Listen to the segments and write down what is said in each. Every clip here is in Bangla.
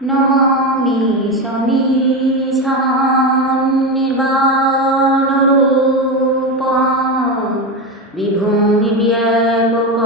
নমামি শমীশান নির্বাণরূপম বিভূমি ব্যাপকম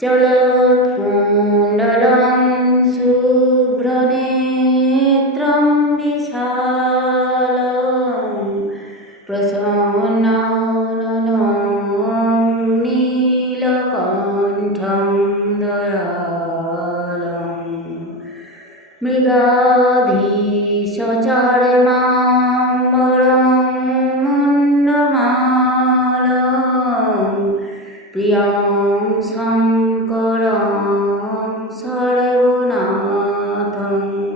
চলৎকুণ্ডলং শুভ্রনেত্রং বিশালং প্রসন্নানनं নীলকণ্ঠं দয়ালम् প্রিয়ং শঙ্করं সর্বনাথं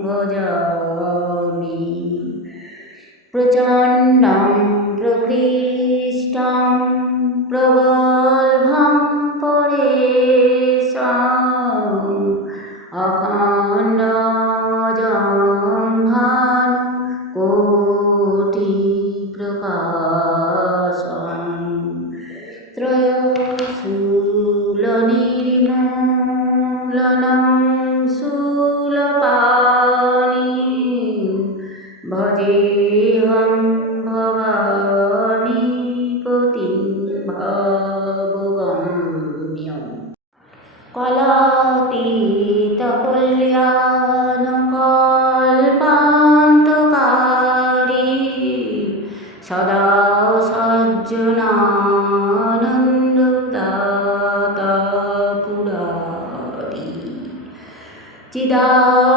ভজামি প্রচণ্ডं প্রকৃষ্টं প্রগল্ভं পরেশम् অখণ্ডমজং কলাতীতকল্যাণকল্পান্তকারী সদা সজ্জনানন্দদাতা পুরারি। চিদানন্দ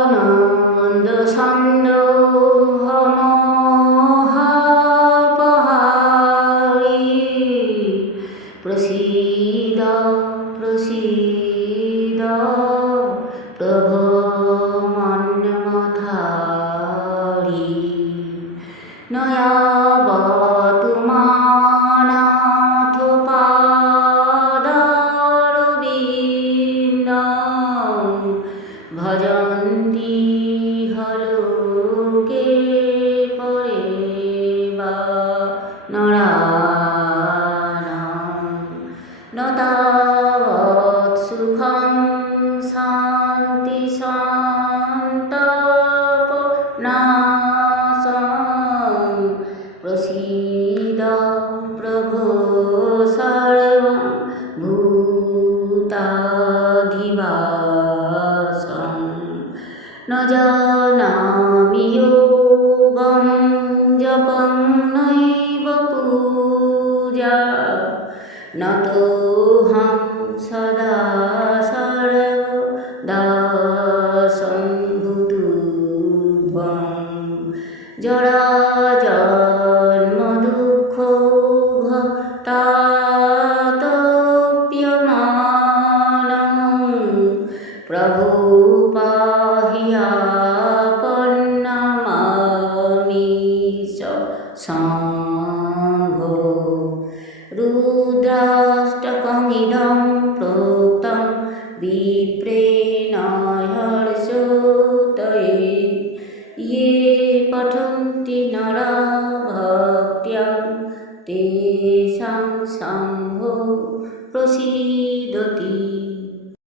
নরাণাম ন তাবৎ সুখং শান্তি সন্তপ নাশং প্রসীদ প্রভো সর্ব ভূতাধিবাসং ন জানামি নতোহং সদা সর্বদা সম্ভুতুভং জরা জন্ম দুঃখ ভক্তাতপ্যমান প্রভু পাহিয়া পঠন্তি নরা ভক্ত্যা তেষাং সঙ্ঘ প্রসীদতি